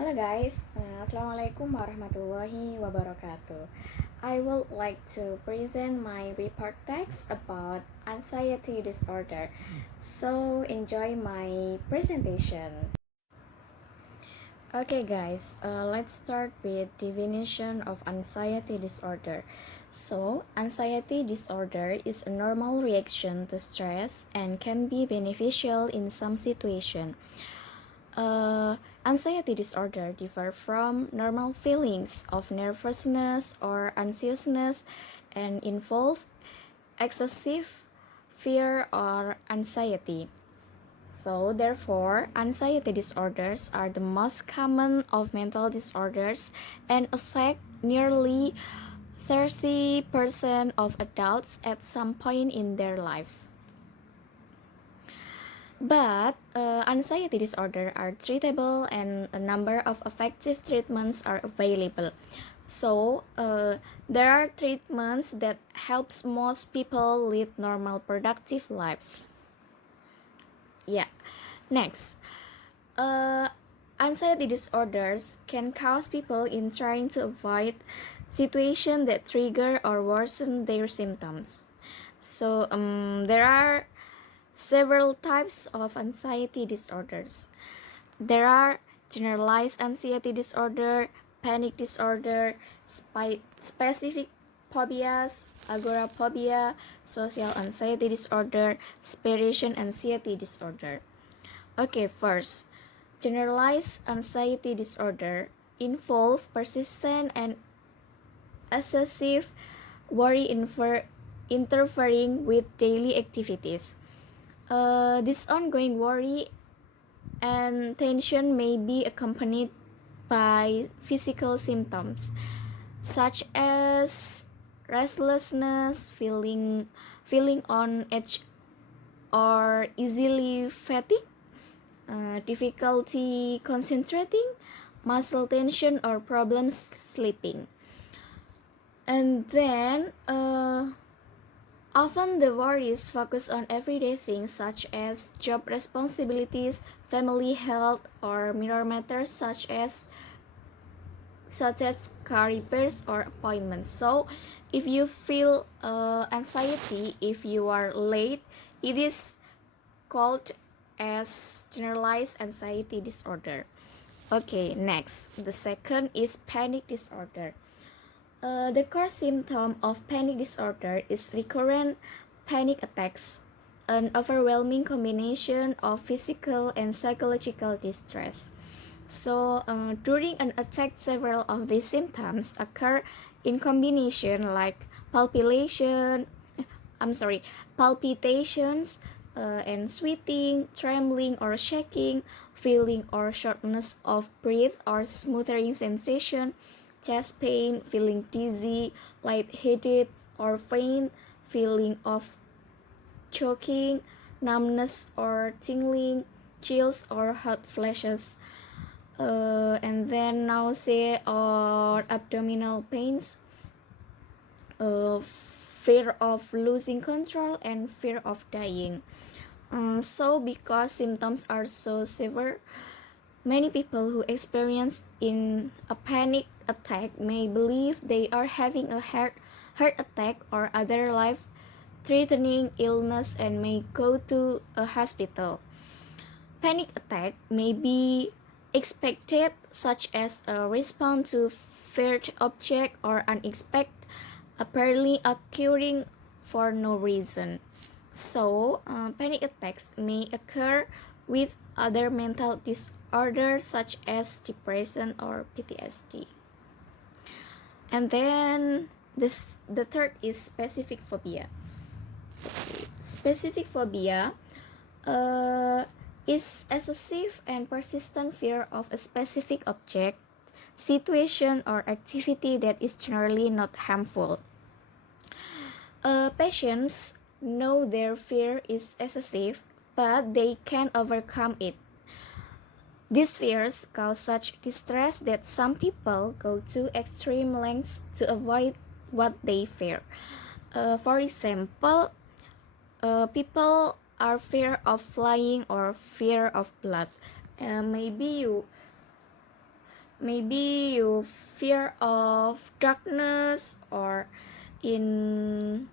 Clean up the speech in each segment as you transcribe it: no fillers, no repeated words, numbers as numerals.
Halo guys, Assalamualaikum warahmatullahi wabarakatuh. I would like to present my report text about anxiety disorder. So enjoy my presentation. Okay guys, let's start with definition of anxiety disorder. So, anxiety disorder is a normal reaction to stress and can be beneficial in some situation. Anxiety disorder differ from normal feelings of nervousness or anxiousness and involve excessive fear or anxiety. So, therefore, anxiety disorders are the most common of mental disorders and affect nearly 30% of adults at some point in their lives. But anxiety disorder are treatable and a number of effective treatments are available. So there are treatments that helps most people lead normal productive lives. Yeah. Next, uh, anxiety disorders can cause people in trying to avoid situations that trigger or worsen their symptoms. So there are several types of anxiety disorders. There are generalized anxiety disorder, panic disorder, specific phobias, agoraphobia, social anxiety disorder, separation anxiety disorder. Okay, first, generalized anxiety disorder involve persistent and excessive worry interfering with daily activities. This ongoing worry and tension may be accompanied by physical symptoms such as restlessness, feeling on edge or easily fatigued, difficulty concentrating, muscle tension or problems sleeping. And then often the worries focus on everyday things such as job responsibilities, family health, or minor matters such as car repairs or appointments. So, if you feel anxiety if you are late, it is called as generalized anxiety disorder. Okay, next, the second is panic disorder. The core symptom of panic disorder is recurrent panic attacks, an overwhelming combination of physical and psychological distress. So, during an attack, several of these symptoms occur in combination, like palpitation, palpitations, and sweating, trembling or shaking, feeling or shortness of breath or smothering sensation, chest pain, feeling dizzy, lightheaded or faint, feeling of choking, numbness or tingling, chills or hot flashes, and then nausea or abdominal pains, fear of losing control, and fear of dying. So, because symptoms are so severe, many people who experience in a panic attack may believe they are having a heart attack or other life-threatening illness and may go to a hospital. Panic attack may be expected, such as a response to feared object or unexpected, apparently occurring for no reason. So, panic attacks may occur with other mental disorders such as depression or PTSD. And then the third is specific phobia. Specific phobia is excessive and persistent fear of a specific object, situation, or activity that is generally not harmful. Patients know their fear is excessive, but they can overcome it. These fears cause such distress that some people go to extreme lengths to avoid what they fear. For example, people are fear of flying or fear of blood. Maybe maybe you fear of darkness or in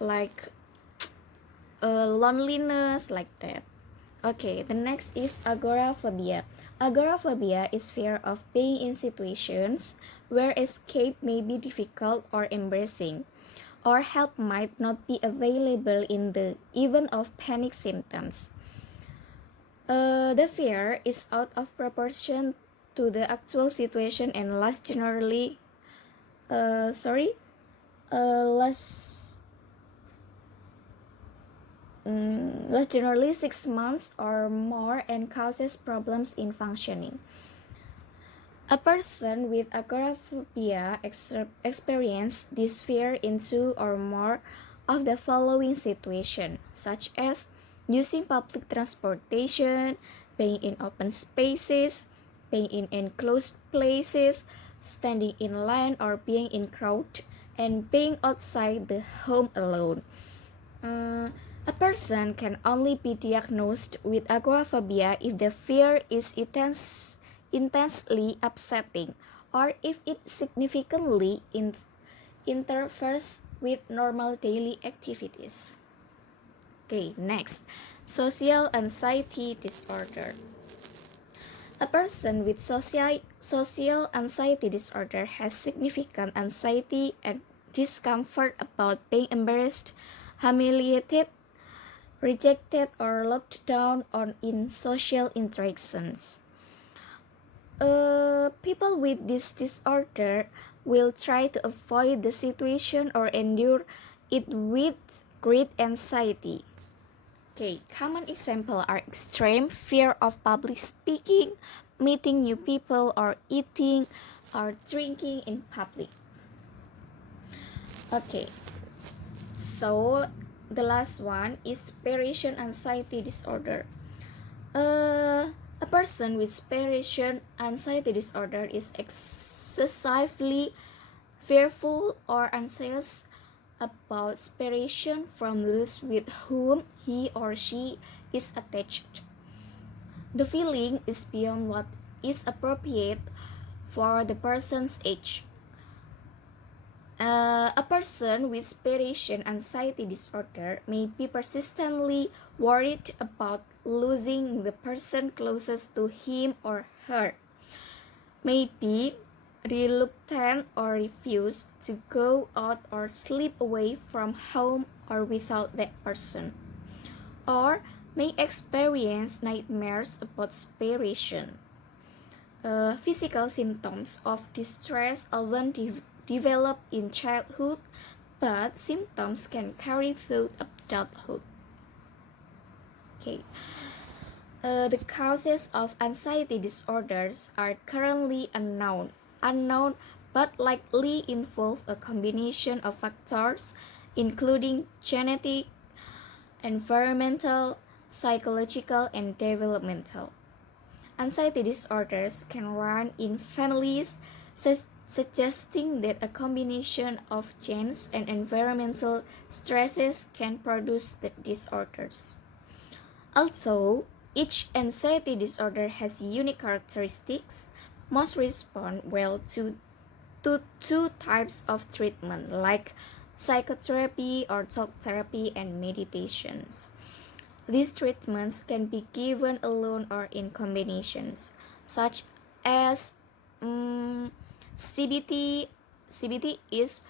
like loneliness, like that. Okay, the next is agoraphobia. Agoraphobia is fear of being in situations where escape may be difficult or embarrassing, or help might not be available in the event of panic symptoms. The fear is out of proportion to the actual situation and lasts generally lasts generally 6 months or more and causes problems in functioning. A person with agoraphobia experiences this fear in two or more of the following situations, such as using public transportation, being in open spaces, being in enclosed places, standing in line or being in crowd, and being outside the home alone. A person can only be diagnosed with agoraphobia if the fear is intensely upsetting or if it significantly interferes with normal daily activities. Okay, next, social anxiety disorder. A person with social anxiety disorder has significant anxiety and discomfort about being embarrassed, humiliated, rejected, or looked down on in social interactions. People with this disorder will try to avoid the situation or endure it with great anxiety. Okay, common examples are extreme fear of public speaking, meeting new people, or eating or drinking in public. Okay, so the last one is separation anxiety disorder. A person with separation anxiety disorder is excessively fearful or anxious about separation from those with whom he or she is attached. The feeling is beyond what is appropriate for the person's age. A person with separation anxiety disorder may be persistently worried about losing the person closest to him or her, may be reluctant or refuse to go out or sleep away from home or without that person, or may experience nightmares about separation. Physical symptoms of distress often develop in childhood, but symptoms can carry through adulthood. Okay. The causes of anxiety disorders are currently unknown, but likely involve a combination of factors, including genetic, environmental, psychological, and developmental. Anxiety disorders can run in families, suggesting that a combination of genes and environmental stresses can produce the disorders. Although each anxiety disorder has unique characteristics, most respond well to two types of treatment, like psychotherapy or talk therapy and meditations. These treatments can be given alone or in combinations, such as CBT. CBT is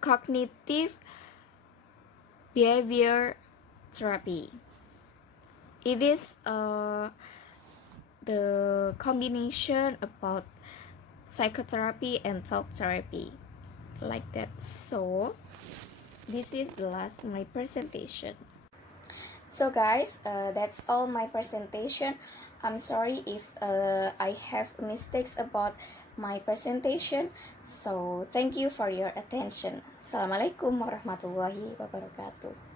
cognitive behavior therapy. It is the combination about psychotherapy and talk therapy, like that. So this is the last my presentation. So guys, that's all my presentation. I'm sorry if I have mistakes about my presentation. So thank you for your attention. Assalamualaikum warahmatullahi wabarakatuh.